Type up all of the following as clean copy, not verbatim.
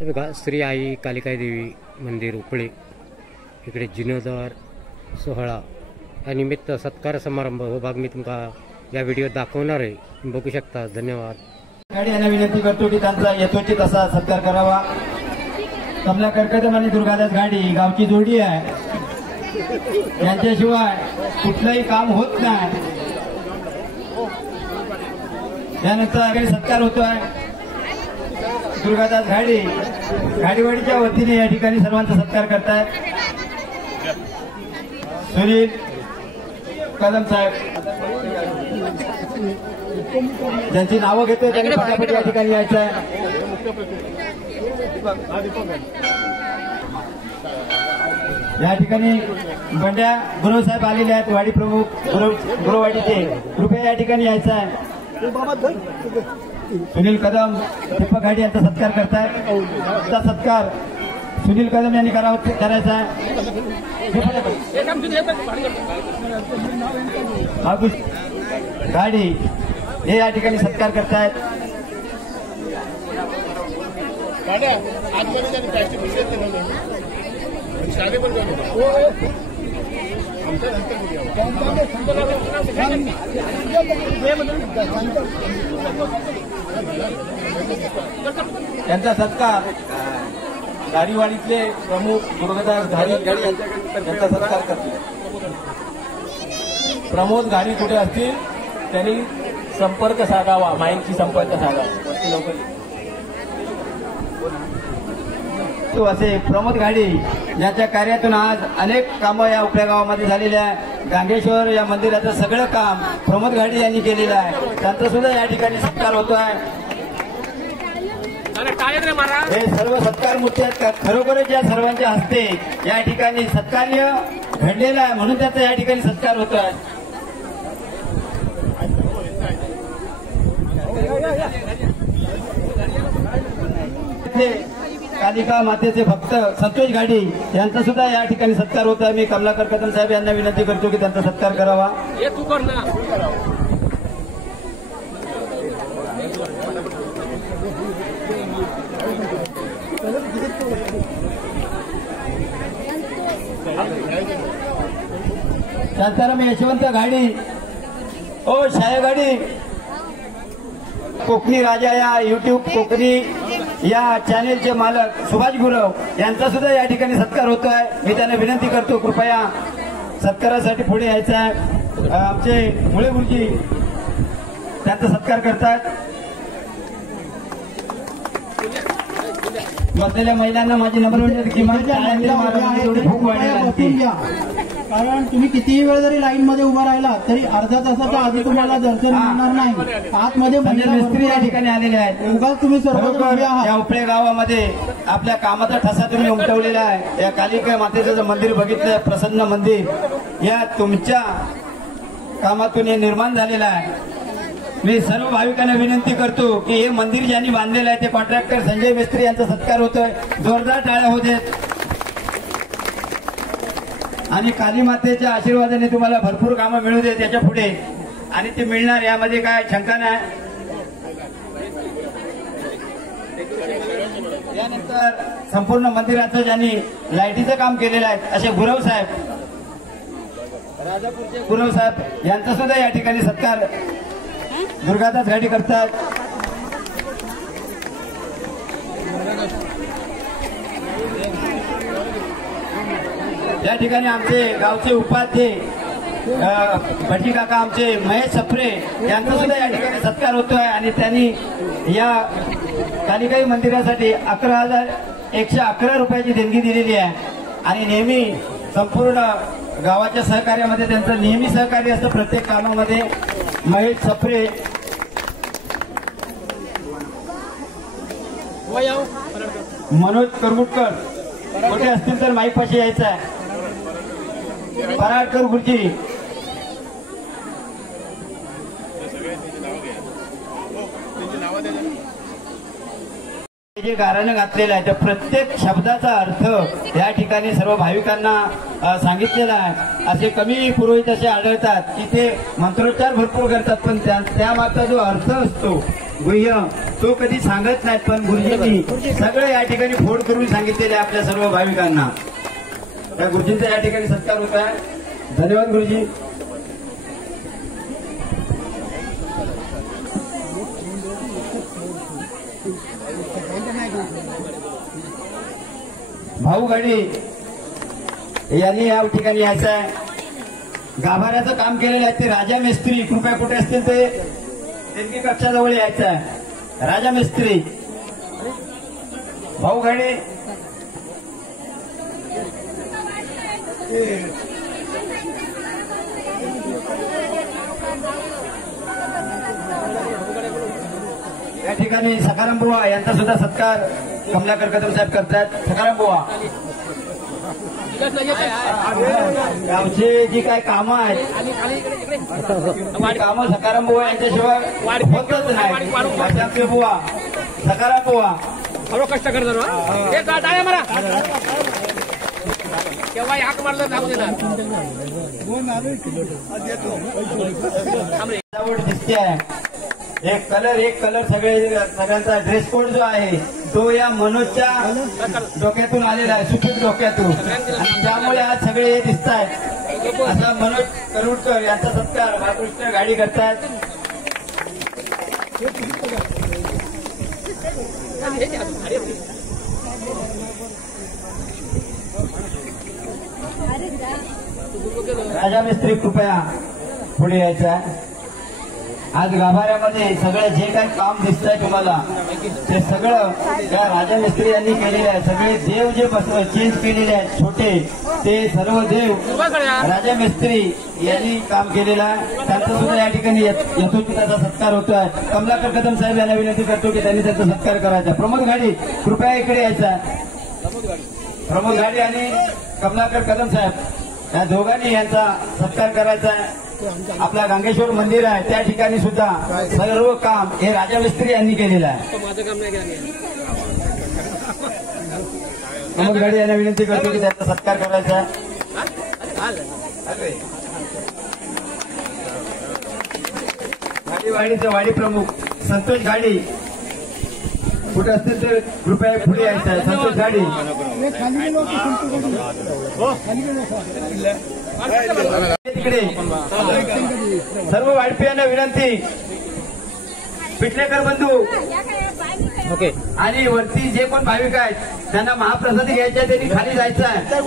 हे बघा श्री आई कालिका देवी मंदिर उपळे इकडे जीर्णोद्धार सोहळा या निमित्त सत्कार समारंभ हो भाग मी तुमका या व्हिडिओ दाखवणार आहे, तुम्ही बघू शकता। धन्यवाद। गाडी यांना विनंती करतो की त्यांचा यथोचित असा सत्कार करावा। कमला करकदम आणि दुर्गादास गाडी गावची जोडी आहे, यांच्याशिवाय कुठलंही काम होत नाही। त्यानंतर सत्कार होतोय दुर्गादास गाडीवाडीच्या वतीने या ठिकाणी सर्वांचा सत्कार करतायत। सुनील कदम साहेब ज्यांची नावं घेतोय त्यांनी पटापट या ठिकाणी यायचं आहे। या ठिकाणी बंड्या गुरव साहेब आलेले आहेत, वाडी प्रमुख गुरववाडीचे, कृपया या ठिकाणी यायचं आहे। सुनील कदम दीपक गाडी यांचा सत्कार करतायत। सत्कार सुनील कदम यांनी करायचा आहे। गाडी हे या ठिकाणी सत्कार करतायत। त्यांचा सत्कार गाडीवाडीतले प्रमुख दुर्गादास घाडी यांचा सत्कार करतील। प्रमोद घाडी कुठे असतील त्यांनी संपर्क साधावा, माईकची संपर्क साधावा लवकर। असे प्रमोद घाडी ज्याच्या कार्यातून आज अनेक कामं या उपल्या गावामध्ये झालेली आहे। गांगेश्वर या मंदिराचं सगळं काम प्रमोद घाडी यांनी केलेलं आहे, त्यांचा सुद्धा या ठिकाणी सत्कार होतो आहे। हे सर्व सत्कार मूर्ती आहेत, खरोखरच या सर्वांच्या हस्ते या ठिकाणी सत्कार्य घडलेलं आहे, म्हणून त्याचा या ठिकाणी सत्कार होतो आहे। कालिका मातेचे भक्त संतोष गाडी यांचा सुद्धा या ठिकाणी सत्कार होत आहे। मी कमला करकदम साहेब यांना विनंती करतो की त्यांचा सत्कार करावा। शांताराम यशवंत गाडी ओ शाया गाडी कोकणी राजा या युट्यूब कोकणी या चॅनेलचे मालक सुभाष गुरव यांचा सुद्धा या ठिकाणी सत्कार होतो आहे। मी त्यांना विनंती करतो कृपया सत्कारासाठी पुढे यायचं आहे। आमचे मुळे गुरुजी त्यांचा सत्कार करतात। बसलेल्या महिलांना माझी नम्र विनंती किमान भूक वाढेल, कारण तुम्ही कितीही वेळ जरी लाईन मध्ये उभा राहिला तरी अर्ध्या तासाच्या आधी तुम्हाला दर्शन मिळणार नाही। आतमध्ये मिस्त्री या ठिकाणी आलेले आहेत। उगाच तुम्ही सर्व या उपळे गावामध्ये आपल्या कामाचा ठसा तुम्ही उमटवलेला आहे। या कालिका मातेचं मंदिर बघितलं, प्रसन्न मंदिर, या तुमच्या कामातून हे निर्माण झालेलं आहे। मी सर्व भाविकांना विनंती करतो की हे मंदिर ज्यांनी बांधलेलं आहे ते कॉन्ट्रॅक्टर संजय मिस्त्री यांचा सत्कार होतोय, जोरदार टाळ्या होत आहेत। आणि काली मातेच्या आशीर्वादाने तुम्हाला भरपूर कामं मिळू दे त्याच्या पुढे, आणि ते मिळणार यामध्ये काय शंका नाही। त्यानंतर संपूर्ण मंदिराचं ज्यांनी लाईटीचं काम केलेलं आहे असे गुरव साहेब, राजापूरचे गुरव साहेब यांचा सुद्धा या ठिकाणी सत्कार दुर्गादास गाडी करतात। या ठिकाणी आमचे गावचे उपाध्ये भटजी काका आमचे महेश सप्रे यांचा सुद्धा या ठिकाणी सत्कार होतोय, आणि त्यांनी या कालिकाई मंदिरासाठी 11,111 रुपयाची देणगी दिलेली आहे। आणि नेहमी संपूर्ण गावाच्या सहकार्यामध्ये त्यांचं नेहमी सहकार्य असतं प्रत्येक कामामध्ये। महेश सप्रे, मनोज करमुटकर कुठे असतील तर माईपाशी यायचं आहे। पराडकर गुरुजी जे गारानं घातलेलं आहे त्या प्रत्येक शब्दाचा अर्थ या ठिकाणी सर्व भाविकांना सांगितलेला आहे। असे कमी पुरोहित असे आढळतात की ते मंत्रोच्चार भरपूर करतात, पण त्यामागचा जो अर्थ असतो गुह्य तो कधी सांगत नाहीत, पण गुरुजींनी सगळं या ठिकाणी फोड करून सांगितलेले आपल्या सर्व भाविकांना. त्या गुरुजींचा या ठिकाणी सत्कार होत आहे. धन्यवाद गुरुजी. भाऊ गाडी यांनी या ठिकाणी यायचं आहे. गाभाऱ्याचं काम केलेलं आहे ते राजा मिस्त्री. कृपया कुठे असतील ते देणगी कक्षाजवळ यायचं आहे. राजा मिस्त्री भाऊ गाडी. या ठिकाणी सखाराम बुवा यांचा सुद्धा सत्कार कमलाकर कदम साहेब करतात. सखाराम बुवा गावचे जी काय कामं आहेत कामं सखाराम बुवा यांच्याशिवाय होतच नाही. आमचे बुवा सखाराम बुवा कष्ट करतो मला केव्हा हाक मारलं सांगू देणार. दिसते आहे. एक कलर सगळ्यांचा ड्रेस कोड जो आहे तो या मनोजच्या डोक्यातून आलेला आहे, सुपीक डोक्यातून, आणि त्यामुळे आज सगळे हे दिसत आहेत. असा मनोज करुडकर यांचा सत्कार बाळकृष्ण गाडी करतात. राजा मिस्त्री कृपया पुढे यायचा. आज गाभाऱ्यामध्ये सगळं जे काही काम दिसतंय तुम्हाला ते सगळं या राजा मिस्त्री यांनी केलेलं आहे. सगळे देव जे चेंज केलेले आहेत छोटे ते सर्व देव राजा मिस्त्री यांनी काम केलेलं आहे. त्यांचा सुद्धा या ठिकाणी यथोचिताचा सत्कार होतोय. कमलाकर कदम साहेब यांना विनंती करतो की त्यांनी त्यांचा सत्कार करायचा. प्रमोद गाडी कृपया इकडे यायचा. प्रमोद गाडी आणि कमलाकर कदम साहेब या दोघांनी यांचा सत्कार करायचा आहे. आपला गांगेश्वर मंदिर आहे त्या ठिकाणी सुद्धा सर्व काम हे राजा मिस्त्री यांनी केलेलं आहे. माझं काम नाही केलं. प्रमोद गाडी यांना विनंती करतो की त्यांचा सत्कार करायचा आहे. गाडीवाडीचे वाडी प्रमुख संतोष गाडी कुठे असतील ते कृपया पुढे यायचं आहे. संतोष गाडी तिकडे सर्व वाडपियांना विनंती. पिटलेकर बंधू ओके. आणि वरती जे कोण भाविक आहेत त्यांना महाप्रसादी घ्यायच्या त्यांनी खाली जायचं आहे.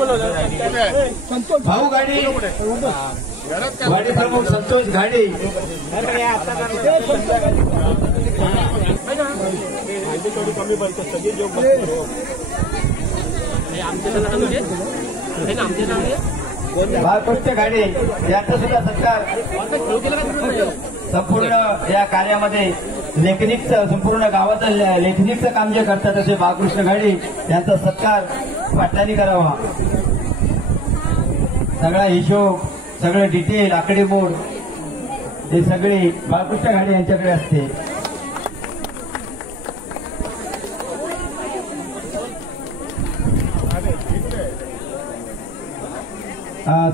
भाऊ गाडी वाडी प्रमुख संतोष गाडी बाळकृष्ण गाडी यांचा सुद्धा सत्कार संपूर्ण या कार्यामध्ये लेखनिकचं संपूर्ण गावाचं लेखनिकचं काम जे करतात असे बाळकृष्ण गाडी यांचा सत्कार पाटलांनी करावा. सगळा हिशोब सगळं डिटेल आकडेमोड हे सगळे बाळकृष्ण गाडी यांच्याकडे असते.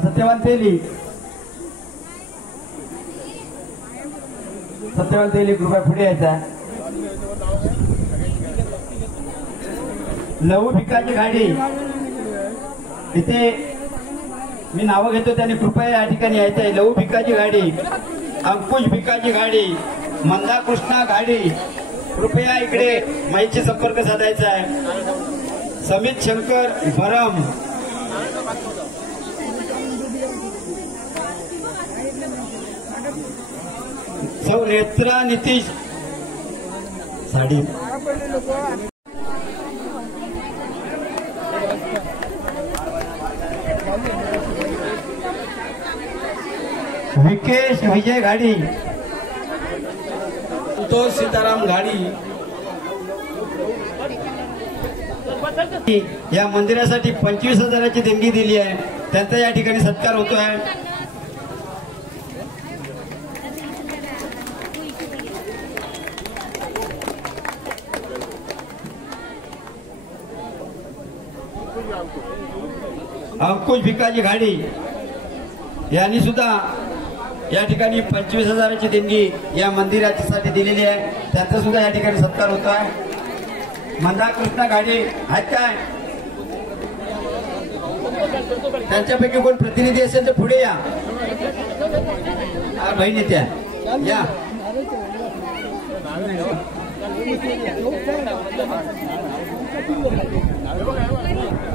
सत्यवान तेली कृपया पुढे यायचा. लहू भिकाची गाडी इथे मी नावं घेतो त्यांनी कृपया या ठिकाणी यायचं आहे. लहू भिकाची गाडी, अंकुश भिकाची गाडी, मंदा कृष्णा गाडी कृपया इकडे माईशी संपर्क साधायचा आहे. समित शंकर भरम सौ नेत्रा नितीश साडी विकेश विजय गाडी संतोष सीताराम गाडी या मंदिरासाठी 25,000ची देणगी दिली आहे. त्यांचा या ठिकाणी सत्कार होतो आहे. अंकुश भिकाजी गाडी यांनी सुद्धा या ठिकाणी 25,000ची देणगी या मंदिरासाठी दिलेली आहे, त्यांचा सुद्धा या ठिकाणी सत्कार होतो आहे. मंदार कृष्णा घाडी आहेत काय? त्यांच्यापैकी कोण प्रतिनिधी असेल तर पुढे या. बहिणी त्या या.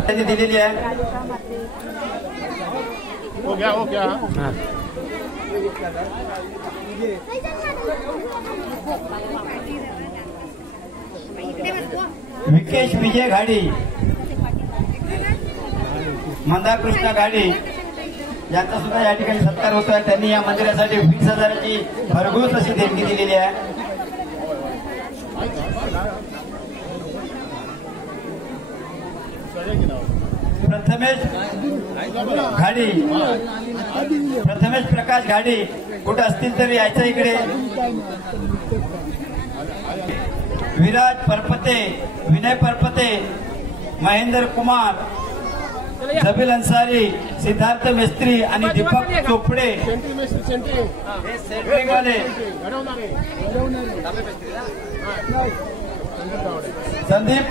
त्यांनी दिलेली आहे. विकेश विजय घाडी, मंदार कृष्णा घाडी यांचा सुद्धा या ठिकाणी सत्कार होतो आहे. त्यांनी या मंदिरासाठी 20,000ची भरघोस अशी देणगी दिलेली आहे. प्रथमेश घाडी, प्रथमेश प्रकाश घाडी कुठं असतील तर यायचं इकडे. विराज परपते, विनय परपते, महेंद्र कुमार, जबील अन्सारी, सिद्धार्थ मिस्त्री आणि दीपक चोपडे हे सेंट्रिंगवाले. संदीप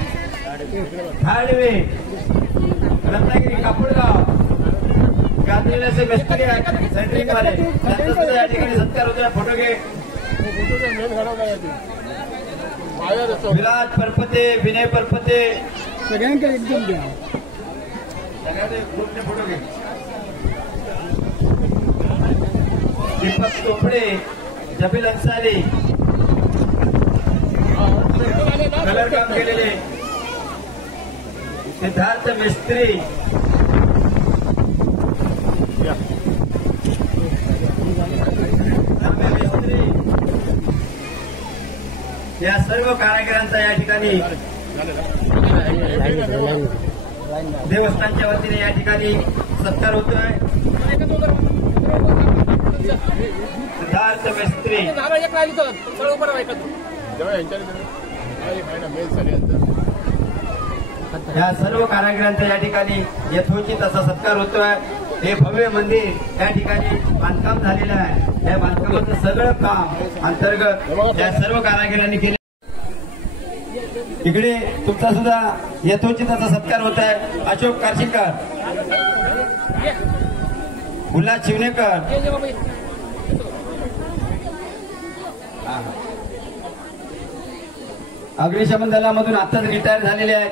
हाडवे, रत्नागिरी कापडगाव, गांधीनगरचे मिस्त्री आहेत सेंट्रिंगवाले, त्यांचा सुद्धा या ठिकाणी सत्कार होतो. फोटो घे. विराज परपते, विनय परपते, सगळ्यांकडे एकदम द्या. फोटो घे. दीपक चोपडे, जबील अन्सारी, कलर काम केलेले, सिद्धार्थ मिस्त्री, या सर्व कारागिरांचा या ठिकाणी देवस्थानच्या वतीने या ठिकाणी सत्कार होतोय. सिद्धार्थ मिस्त्री या सर्व कारागिरांचा या ठिकाणी यथोचित असा सत्कार होतोय. हे भव्य मंदिर या ठिकाणी बांधकाम झालेलं आहे. या बांधकामाचं सगळं काम अंतर्गत या सर्व कारागिरांनी केले. इकडे तुमचा सुद्धा यथोचित असा सत्कार होत आहे. अशोक कारशिंकर, उल्हास शिवनेकर, अग्निशमन दलामधून आताच रिटायर झालेले आहेत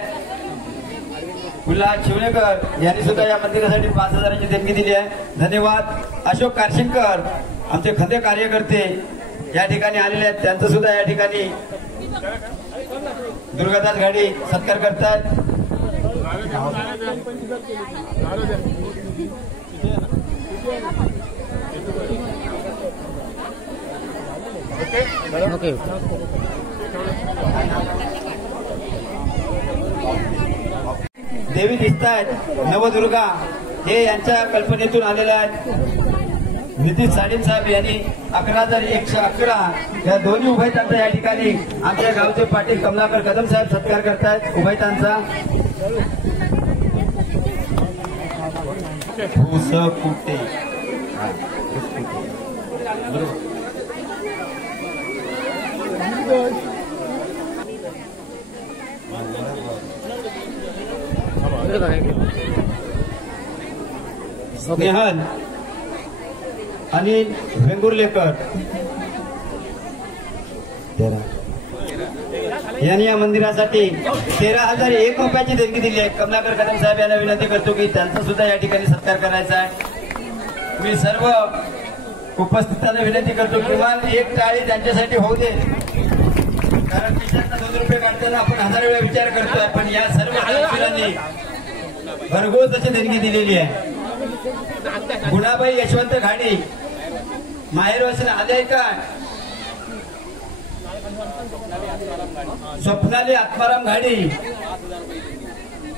उल्हास शिवनेकर यांनी सुद्धा या मंदिरासाठी 5,000ची देणगी दिली आहे. धन्यवाद. अशोक कारशिंकर आमचे खंदे कार्यकर्ते या ठिकाणी आलेले आहेत, त्यांचं सुद्धा या ठिकाणी दुर्गादास घाडी सत्कार करतात. ओके. देवी दिसत आहेत नवदुर्गा, हे यांच्या कल्पनेतून आलेल्या आहेत. नितीश साडेन साहेब यांनी 11,111 या दोन्ही उभयतांचा या ठिकाणी आमच्या गावचे पाटील कमलाकर कदम साहेब सत्कार करतायत उभयतांचा. कुटे स्नेहल अनिल वेंगुर्लेकर यांनी या मंदिरासाठी 13,001 रुपयाची देणगी दिली आहे. कमलाकर कदम साहेब यांना विनंती करतो की त्यांचा सुद्धा या ठिकाणी सत्कार करायचा आहे. मी सर्व उपस्थितांना विनंती करतो किमान एक टाळी त्यांच्यासाठी होऊ दे, कारण खिशातनं 2 रुपये काढताना आपण 1000 वेळा विचार करतोय, पण या सर्व कलाकारांनी भरघोस अशी देणगी दिलेली आहे. गुणाबाई यशवंत घाडी माहेरवासीन आले का? स्वप्नाली आत्माराम घाडी,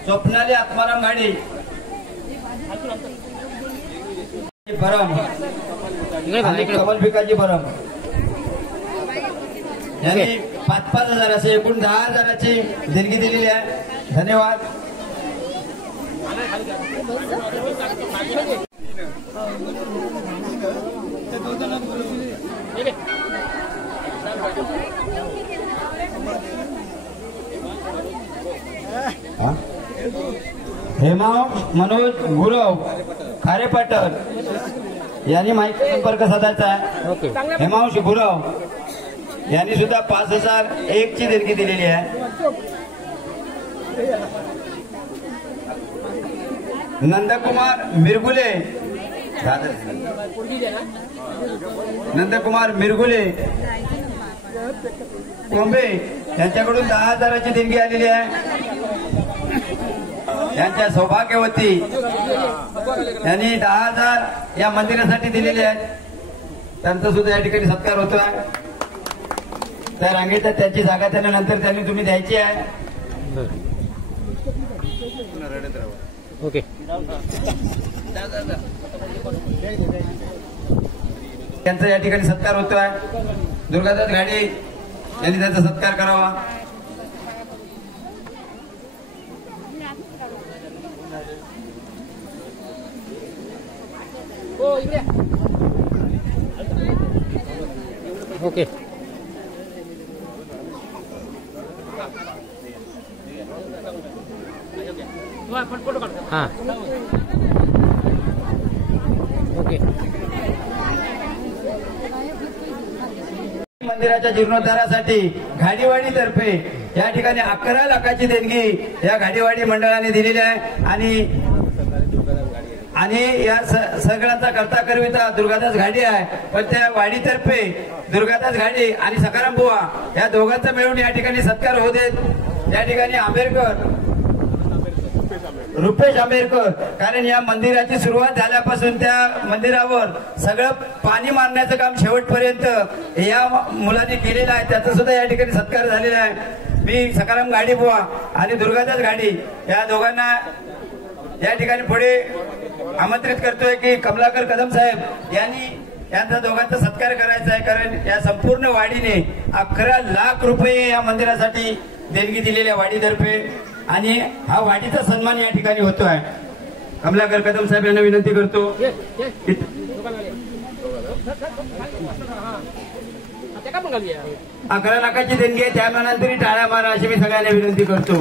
स्वप्नाली आत्माराम घाडी भरम आणि कमल भिकाजी भरम यांनी 5,000 असे एकूण 10,000ची देणगी दिलेली आहे. धन्यवाद. हेमांश मनोज गुरव खारेपाटण यांनी माहिती संपर्क साधायचा आहे. ओके. हेमांश गुरव यांनी सुद्धा 5001 ची देणगी दिलेली आहे. नंदकुमार मिरगुले कोंबे यांच्याकडून 10,000ची देणगी आलेली आहे. यांच्या सौभाग्यवती यांनी 10,000 या मंदिरासाठी दिलेले आहेत. त्यांचा सुद्धा या ठिकाणी सत्कार होतोय. त्या रांगेत त्याची जागा त्यांना नंतर त्यांनी तुम्ही द्यायची आहे. ओके. त्यांचा या ठिकाणी सत्कार होतोय. दुर्गादास घाडी यांनी त्यांचा सत्कार करावा. ओके. हां. ओके. मंदिराच्या जीर्णोद्धारासाठी घाडीवाडीतर्फे या ठिकाणी 11 लाखाची देणगी या घाडीवाडी मंडळाने दिलेली आहे. आणि या सगळ्यांचा करता करविता दुर्गादास घाडी आहे. पण त्या वाडीतर्फे दुर्गादास घाडी आणि सखाराम बुवा या दोघांचा मिळून या ठिकाणी सत्कार होऊ देत. या ठिकाणी रुपेश आंबेडकर, कारण या मंदिराची सुरुवात झाल्यापासून त्या मंदिरावर सगळं पाणी मारण्याचं काम शेवटपर्यंत या मुलांनी केलेलं आहे. त्याचा सुद्धा या ठिकाणी सत्कार झालेला आहे. मी सखाराम घाडी बुवा आणि दुर्गादास घाडी या दोघांना या ठिकाणी पुढे आमंत्रित करतोय की कमलाकर कदम साहेब यांनी यांचा दोघांचा सत्कार करायचा आहे. कारण या संपूर्ण वाडीने 11 लाख रुपये या मंदिरासाठी देणगी दिलेल्या वाडीतर्फे आणि हा वाडीचा सन्मान या ठिकाणी होतोय. कमलाकर कदम साहेब यांना विनंती करतो. 11 लाखाची देणगी आहे, त्या मनांतरी टाळ्या मारा अशी मी सगळ्यांना विनंती करतो.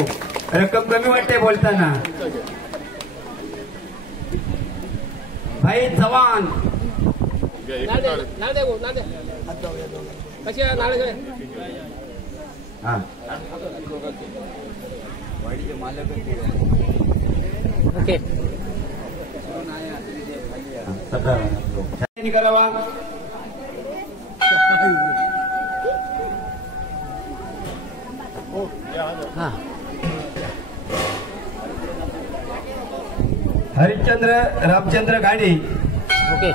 रक्कम कमी वाटते बोलताना. भाई चव्हाण ओके. करावा. हां. हरिश्चंद्र रामचंद्र गाडी. ओके.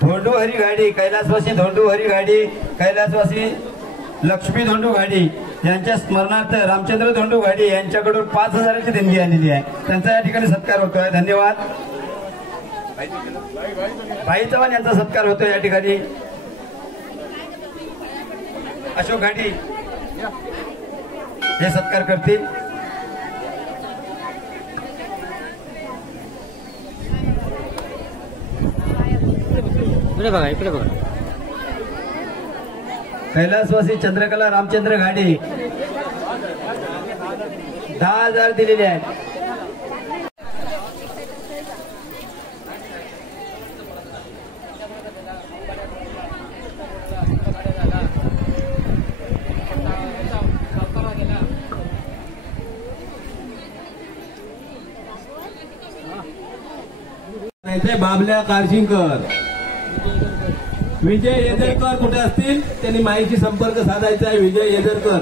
धोंडू हरी गाडी, कैलासवासी धोंडू हरी गाडी, कैलासवासी लक्ष्मी धोंडू गाडी यांच्या स्मरणार्थ रामचंद्र धोंडू गाडी यांच्याकडून 5,000ची देणगी आलेली आहे. त्यांचा या ठिकाणी सत्कार होतोय. धन्यवाद. भाई चव्हाण यांचा सत्कार होतोय या ठिकाणी. अशोक घाटी हे सत्कार करतील. इकडे बघा, इकडे बघा. कैलासवासी चंद्रकला रामचंद्र घाडी 10,000 दिलेले आहेत. बाबल्या कारशिंकर, विजय येजरकर कुठे असतील त्यांनी माहिती संपर्क साधायचा आहे. विजय येजरकर.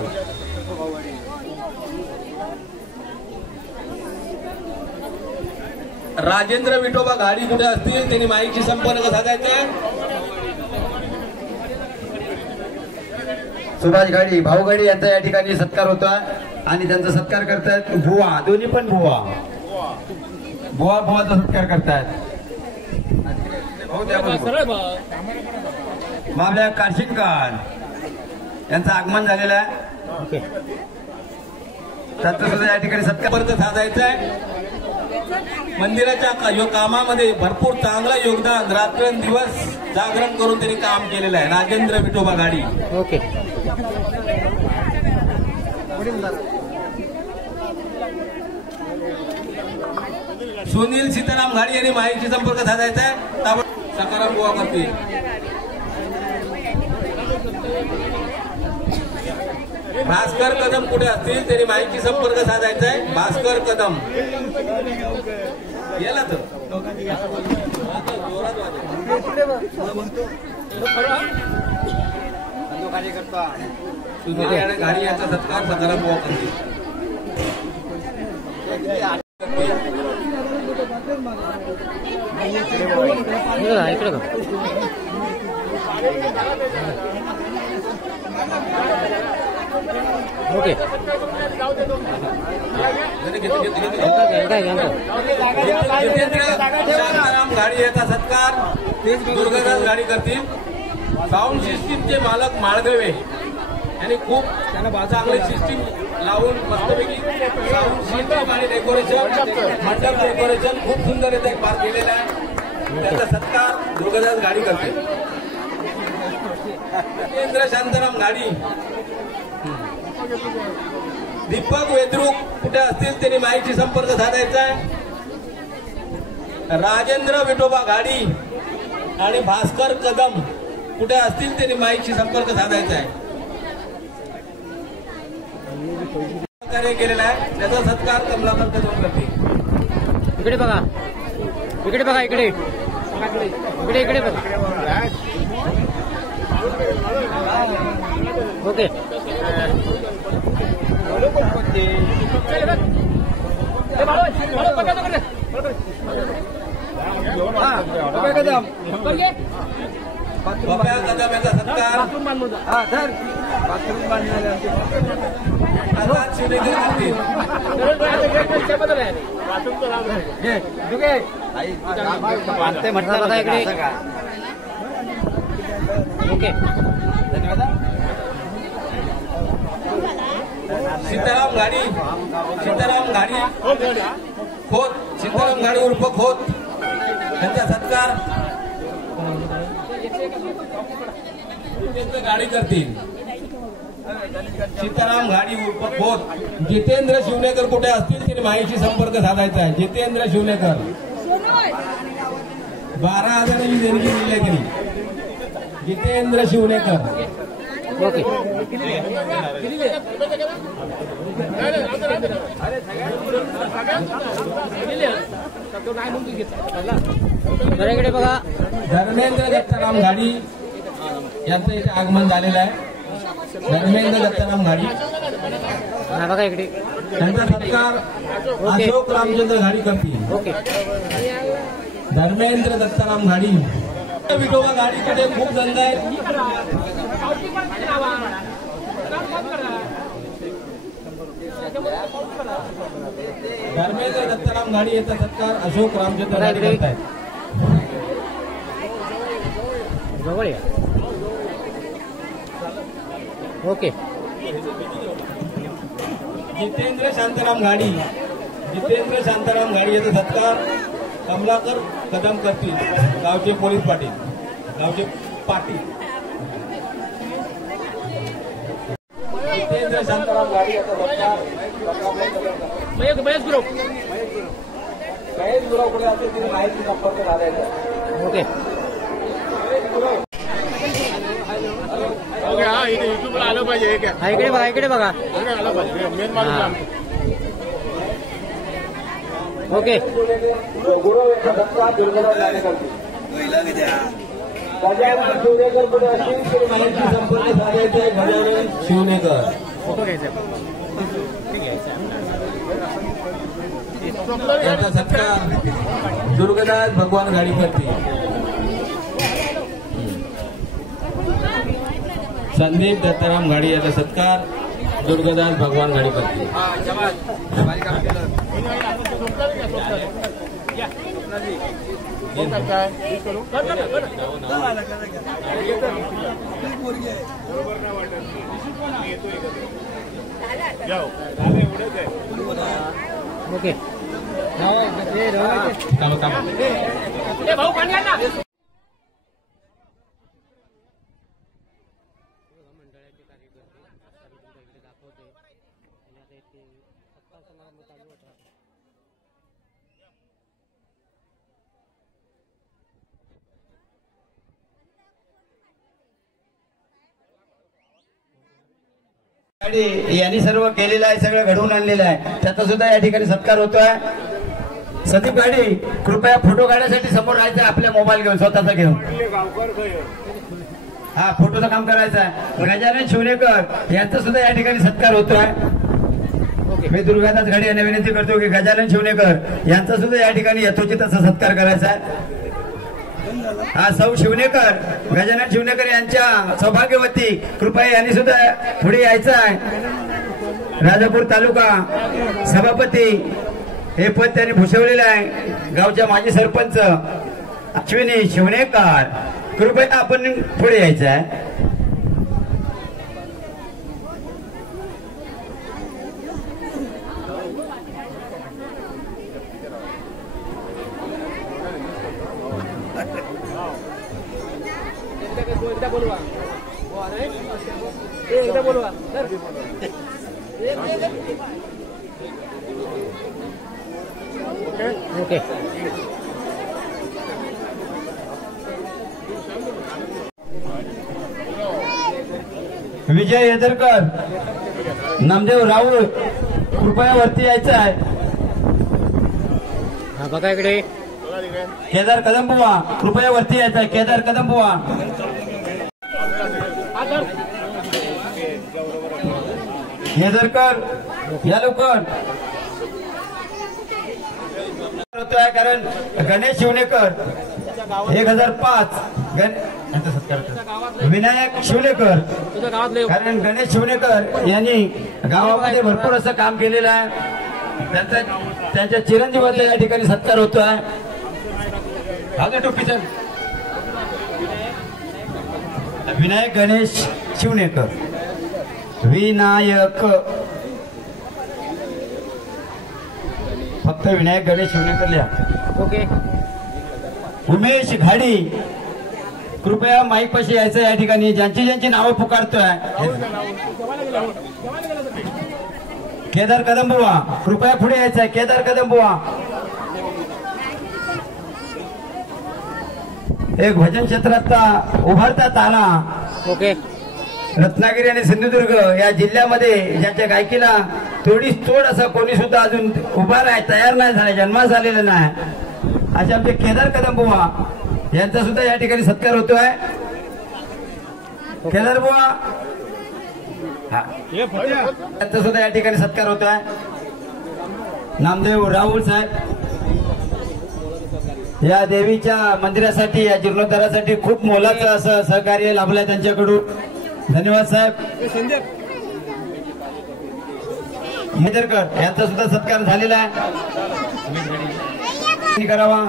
राजेंद्र विठोबा घाडी कुठे असतील त्यांनी माहिती संपर्क साधायचा आहे. सुभाष घाडी, भाऊ घाडी यांचा या ठिकाणी सत्कार होता आणि त्यांचा सत्कार करतायत बुवा, दोन्ही पण बुवा बुवाचा सत्कार करतायत. बाबल्या कारशिंकर यांचं आगमन झालेलं आहे. ओके. त्यांचा सुद्धा या ठिकाणी सत्कार संपर्क साधायचा आहे. मंदिराच्या कामामध्ये भरपूर चांगलं योगदान, रात्रंदिवस जागरण करून त्यांनी काम केलेलं आहे. राजेंद्र विठोबा गाडी. ओके. सुनील सीताराम घाडी यांनी माहिती संपर्क साधायचा आहे. सकाराम गोवा करतील. भास्कर कदम कुठे असतील त्यांनी माहिती संपर्क साधायचा आहे. भास्कर कदम याला तर सुनील घाडी यांचा सत्कार सकाराम गोवा करतील. इकडे बघा. ओके. शांताराम घाडी याचा सत्कार दुर्गादास घाडी करतील. साऊंड सिस्टीमचे मालक माळदेवे यांनी खूप चांगली सिस्टीम लावून मस्तपैकी साऊंड सिस्टीम आणि डेकोरेशन, मंडप डेकोरेशन खूप सुंदररित्या पार केलेलं आहे. त्याचा सत्कार दुर्गादास घाडी करतील. जितेंद्र शांताराम घाडी. दीपक वेद्रुक कुठे असतील त्यांनी माहिती संपर्क साधायचा आहे. राजेंद्र विठोबा घाडी आणि भास्कर कदम कुठे असतील त्यांनी माहिती संपर्क साधायचा आहे. कार्य केलेला आहे त्याचा सत्कार कमलाकर कदम करतील. इकडे बघा, इकडे बघा, इकडे इकडे इकडे बघा. ओके. बप्या कदम याचा सत्कार आझाद शिवनेकर करतील. बघा इकडे. ओके. सीताराम घाडी. सीताराम घाडी खोत. सीताराम घाडी उर्फ खोत यांचा सत्कार जितेंद्र घाडी करतील. सीताराम घाडी उर्फ खोत. जितेंद्र शिवनेकर कुठे असतील त्यांनी माहिती संपर्क साधायचा आहे. जितेंद्र शिवनेकर 12,000 देणगी दिली आहे त्यांनी. जितेंद्र शिवनेकर. ओके. बरं इकडे बघा. धर्मेंद्र दत्ताराम घाडी यांचं इथे आगमन झालेलं आहे. धर्मेंद्र दत्ताराम घाडी हा बघा इकडे. त्यांचा सत्कार अशोक रामचंद्र घाडी करतील. ओके. धर्मेंद्र दत्ताराम घाडी. विठोबा गाडीकडे खूप धंदा आहे. धर्मेंद्र दत्ताराम घाडी याचा सत्कार अशोक रामचंद्र घाडी करत आहेत. जवळ या. ओके. जितेंद्र शांताराम घाडी. जितेंद्र शांताराम घाडी याचा सत्कार कमलाकर कदम करतील. गावचे पोलीस पाटील. गावचे पाटील जितेंद्र शांताराम घाडी याचा सत्कार महेश गुरव. महेश गुरव कुठे असेल तिथे माहिती संपर्क साधायचा. ओके. हा इथे युट्यूबला आलं पाहिजे. हा इकडे बघा, इकडे बघा. आलं पाहिजे. मेन माणूस आमचं. ओके. गुरव याचा सत्कार दुर्गादास घाडी करतील. गजानन शिवनेकर कुठे असतील तिथे माहिती संपर्क साधायचा आहे. गजानन शिवनेकर. फोटो घ्यायचा. याचा सत्कार दुर्गादास भगवान घाडी करतील. संदीप दत्ताराम घाडी याचा सत्कार दुर्गादास भगवान घाडी करतील. जाओ. ओके मंडळाचे कार्यकर्ते इकडे दाखवते आणि आता इथे सत्कार समारंभ चालू होता. यांनी सर्व केलेलं आहे, सगळं घडवून आणलेलं आहे. त्याचा सुद्धा या ठिकाणी सत्कार होतोय. संदीप गाडी कृपया फोटो काढण्यासाठी समोर राहायचं, आपल्या मोबाईल घेऊन स्वतःचा घेऊन. हा फोटोचं काम करायचं आहे. गजानन शिवनेकर यांचा सुद्धा या ठिकाणी सत्कार होतोय. मी दुर्गादास घाडी यांना विनंती करतो की गजानन शिवनेकर यांचा सुद्धा या ठिकाणी यथोचित असा सत्कार करायचा आहे. हा सौ शिवनेकर, गजानन शिवनेकर यांच्या सौभाग्यवती कृपया यांनी सुद्धा पुढे यायचं आहे. राजापूर तालुका सभापती हे पद त्यांनी भूषवलेलं आहे. गावच्या माजी सरपंच अश्विनी शिवनेकर कृपया आपण पुढे यायचं आहे. ओके विजय येदरकर, नामदेव राऊळ कृपया वरती यायचं आहे. हा बघा इकडे केदार कदमबुवा कृपया वरती यायचं आहे. केदार कदमबुवा, येदरकर या लवकर होतोय. कारण गणेश शिवनेकर 1005 विनायक शिवनेकर, कारण गणेश शिवनेकर यांनी गावामध्ये भरपूर असं काम केलेलं आहे. त्यांच्या चिरंजीवाचा या ठिकाणी सत्कार होतोय. टोपीचं विनायक गणेश शिवनेकर, विनायक फक्त विनायक गणेश शिवनेकर लिहा. ओके उमेश घाडी कृपया माईक पाशी यायचं या ठिकाणी. ज्यांची नावं पुकारतोय. केदार कदमबुवा कृपया पुढे यायचं आहे. केदार कदमबुवा एक भजन क्षेत्राचा उभारता ताना. ओके रत्नागिरी आणि सिंधुदुर्ग या जिल्ह्यामध्ये ज्यांच्या गायकीला थोडीच तोड असं कोणी सुद्धा अजून उभा नाही, तयार नाही झाला, जन्मास आलेला नाही, असे आमचे केदार कदमबुवा यांचा सुद्धा या ठिकाणी सत्कार होतोय. केदार बुवा यांचा सुद्धा या ठिकाणी सत्कार होतोय. नामदेव राऊळ साहेब या देवीच्या मंदिरासाठी, या जीर्णोद्धारासाठी खूप मोलाचं असं सहकार्य लाभलंय त्यांच्याकडून. धन्यवाद साहेब. मेदरकर यांचा सुद्धा सत्कार झालेला आहे. करावा.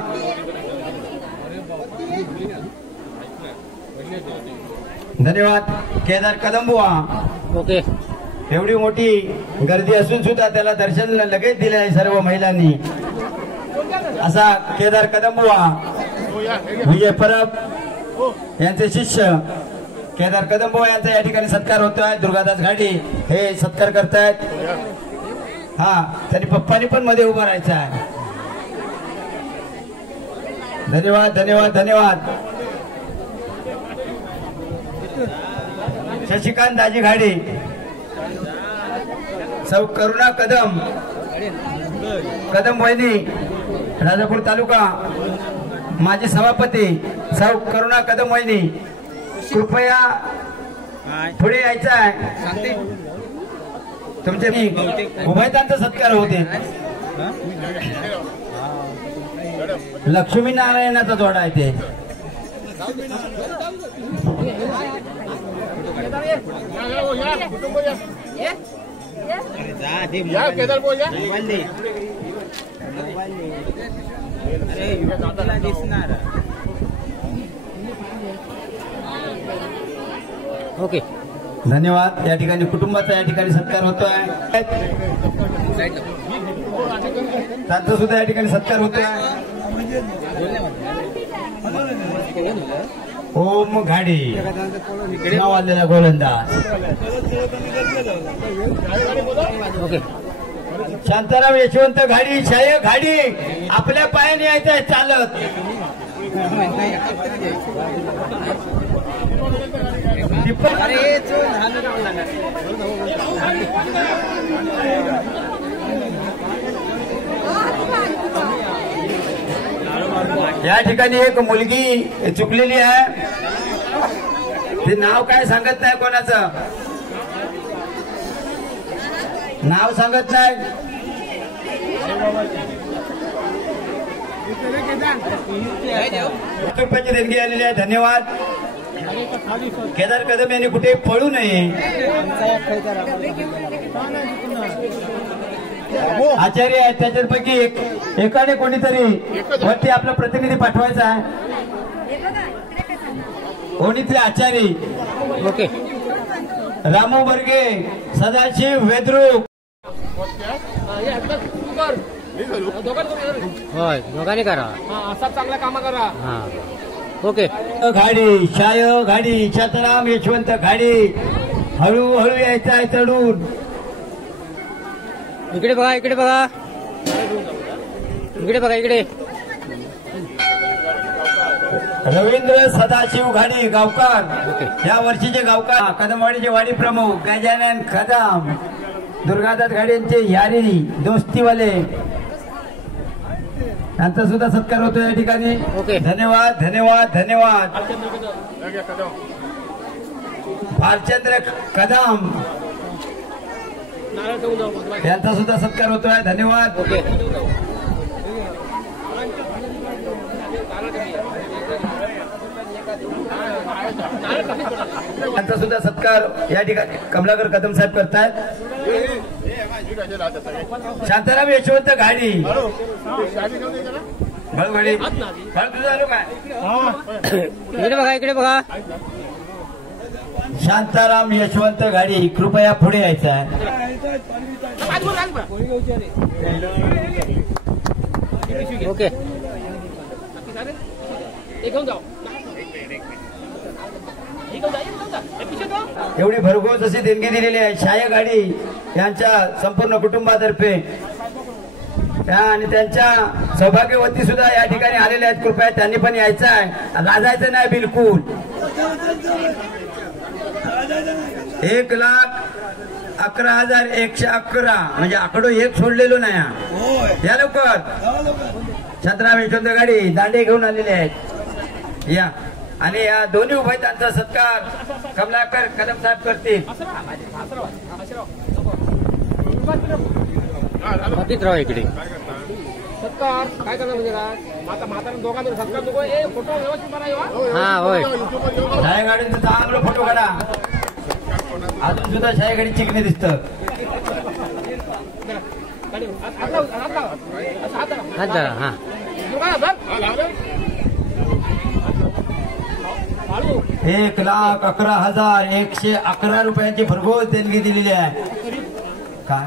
धन्यवाद. केदार कदमबुवा ओके एवढी मोठी गर्दी असून सुद्धा त्याला दर्शन लगेच दिले आहे सर्व महिलांनी. असा केदार कदमबुवा, विजय परब यांचे शिष्य केदार कदमबुवा यांचा या ठिकाणी सत्कार होतोय. दुर्गादास घाडी हे सत्कार करतायत. हा त्यांनी पप्पानी पण मध्ये उभा राहायचा आहे. धन्यवाद धन्यवाद धन्यवाद. शशिकांत दाजी घाडी, सौ करुणा कदम वहिनी राजापूर तालुका माजी सभापती सौ करुणा कदम वहिनी कृपया पुढे यायचं आहे. तुमचे उभयतांचा सत्कार होते. लक्ष्मीनारायणाचा जोडा आहे ते. केदार बोल ओके धन्यवाद. या ठिकाणी कुटुंबाचा या ठिकाणी सत्कार होतोय. त्यांचा सुद्धा या ठिकाणी सत्कार होतोय. ओम घाडी नाव आलेला गोलंदाज. ओके. शांताराम यशवंत घाडी, शाय घाडी आपल्या पायाने यायचं आहे चालत. या ठिकाणी एक मुलगी चुकलेली आहे. ते नाव काय सांगत नाही, कोणाचं नाव सांगत नाही. रुपयाची देणगी आलेली आहे. धन्यवाद. केदार कदम यांनी कुठे पळू नये. आचार्य आहेत त्याच्यापैकी एकाने कोणीतरी वरती आपला प्रतिनिधी पाठवायचा आहे. कोणीतरी आचार्य. ओके. रामू बर्गे, सदाशिव वेद्रुक. होय, दोघांनी करा. असा चांगला कामा करा. हा. ओके. घाडी, शाय घाडी, शांताराम यशवंत घाडी. हळूहळू यायचा आहे चढून. इकडे बघा, इकडे बघा, इकडे बघा, इकडे. रवींद्र सदाशिव घाडी गावकार. ओके. या वर्षीचे गावकार कदमवाडीचे वाडी प्रमुख गजानन कदम. दुर्गादास घाडी यांचे यारी दोस्तीवाले, यांचा सुद्धा सत्कार होतो या ठिकाणी. ओके. धन्यवाद धन्यवाद धन्यवाद. भालचंद्र कदम यांचा सुद्धा सत्कार होतोय. धन्यवाद. ओके. यांचा सुद्धा सत्कार या ठिकाणी कमलाकर कदम साहेब करतायत. शांताराम यशवंत घाडी. बळवडी झालो काय. इकडे बघा, इकडे बघा. शांताराम यशवंत घाडी कृपया पुढे यायचं आहे. ओके. एवढी भरघोस अशी देणगी दिलेली आहे शाय घाडी यांच्या संपूर्ण कुटुंबातर्फे. आणि त्यांच्या सौभाग्यवती सुद्धा या ठिकाणी आलेल्या आहेत. कृपया त्यांनी पण यायचं आहे, लाजायचं नाही बिलकुल. 1,11,111 म्हणजे आकडो एक सोडलेलो नाही. या लवकर. छत्रराम यशवंत घाडी दांडे घेऊन आलेले आहेत. या आणि या दोन्ही उभय त्यांचा सत्कार कमलाकर कदम साहेब करतील. बाकीच राहा इकडे. सत्कार काय करणार म्हणजे काय म्हातारा दोघांना सत्कार नको. फोटो व्यवस्थित करा. हा होय. शाय गाडीचा चांगला फोटो काढा. अजून सुद्धा शाय गाडी चिकणी दिसत. हात धरा. हा. 1,11,111 रुपयांची भरघोस देणगी दिलेली आहे. काय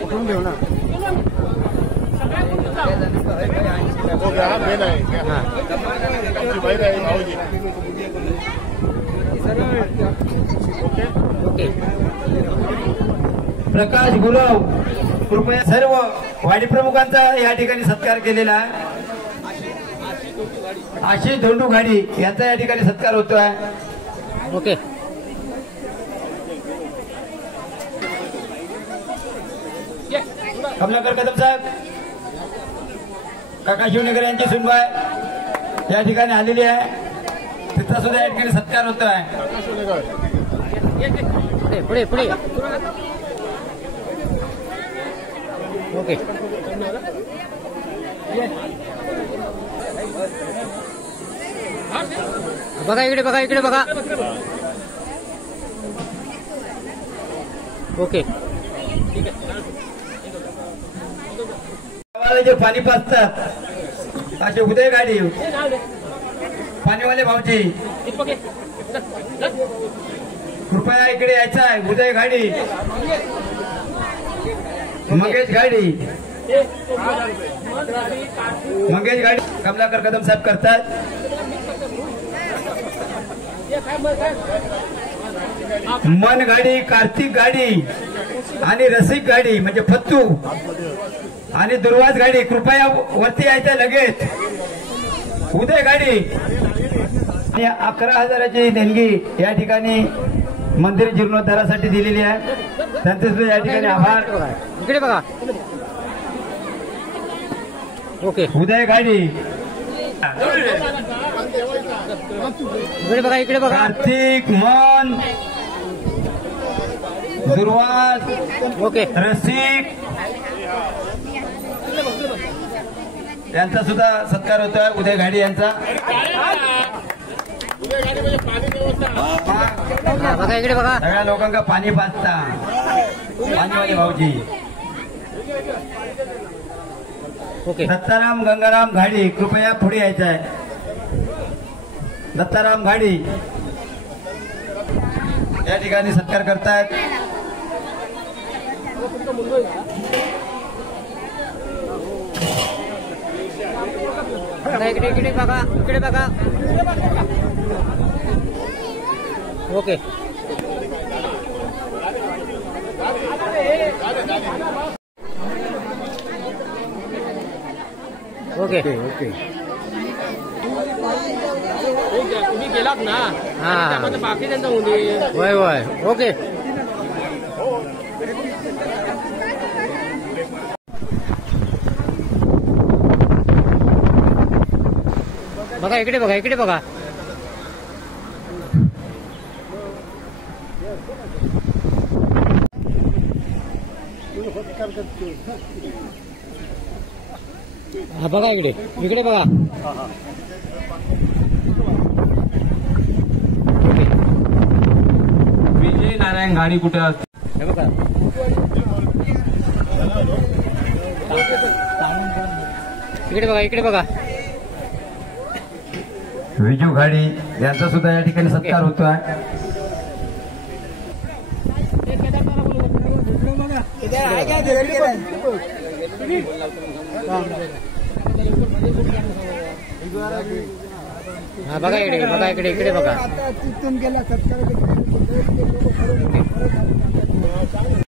पकडून घेऊ ना. प्रकाश गुरव कृपया सर्व वाडी प्रमुखांचा या ठिकाणी सत्कार केलेला आहे. आशिष धोंडू घाडी यांचा या ठिकाणी सत्कार होतोय. ओके. कमलाकर कदम साहेब, काका शिवनेकर यांची सुनबाई या ठिकाणी आलेली आहे. तिचा सुद्धा या ठिकाणी सत्कार होतोय. पुढे पुढे. ओके. बघा इकडे बघा इकडे बघा. ओके. गावाला जे पाणी पाजतात असे उदय गाडी पाणीवाले भाऊजी कृपया इकडे यायचं आहे. उदय गाडी, मंगेश गाडी, मंगेश गाडी कमलाकर कदम साहेब करतात. मन गाडी, कार्तिक गाडी आणि रसिक गाडी म्हणजे फत्तू आणि दुर्वास गाडी कृपया वरती यायचं लगेच. उदय गाडी आणि 11,000ची देणगी या ठिकाणी मंदिर जीर्णोद्धारासाठी दिलेली आहे. त्यांचे सुद्धा या ठिकाणी आभार. इकडे बघा. ओके. उदय गाडी, इकडे बघा इकडे बघा. कार्तिक, मन, दुर्वास, ओके. रसिक यांचा सुद्धा सत्कार होतोय. उदय घाडी यांचा. हा, बघा इकडे बघा. सगळ्या लोकांना पाणी पाजता पाणीवाले भाऊजी. ओके. दत्ताराम गंगाराम घाडी कृपया पुढे यायचं आहे. दत्ताराम घाडी या ठिकाणी सत्कार करतायत. बघा इकडे इकडे बघा इकडे बघा. ओके. ओके. ओके. तुम्ही गेलात ना हा. त्यामध्ये बाकी त्यांचा होईल. वय वय. ओके. बघा इकडे बघा इकडे बघा. हा बघा इकडे इकडे बघा. विजय नारायण घाडी कुठे असते? हे बघा. इकडे बघा इकडे बघा. विजू घाडी यांचा सुद्धा या ठिकाणी सत्कार होतोय. हा बघा इकडे बघा इकडे इकडे बघा.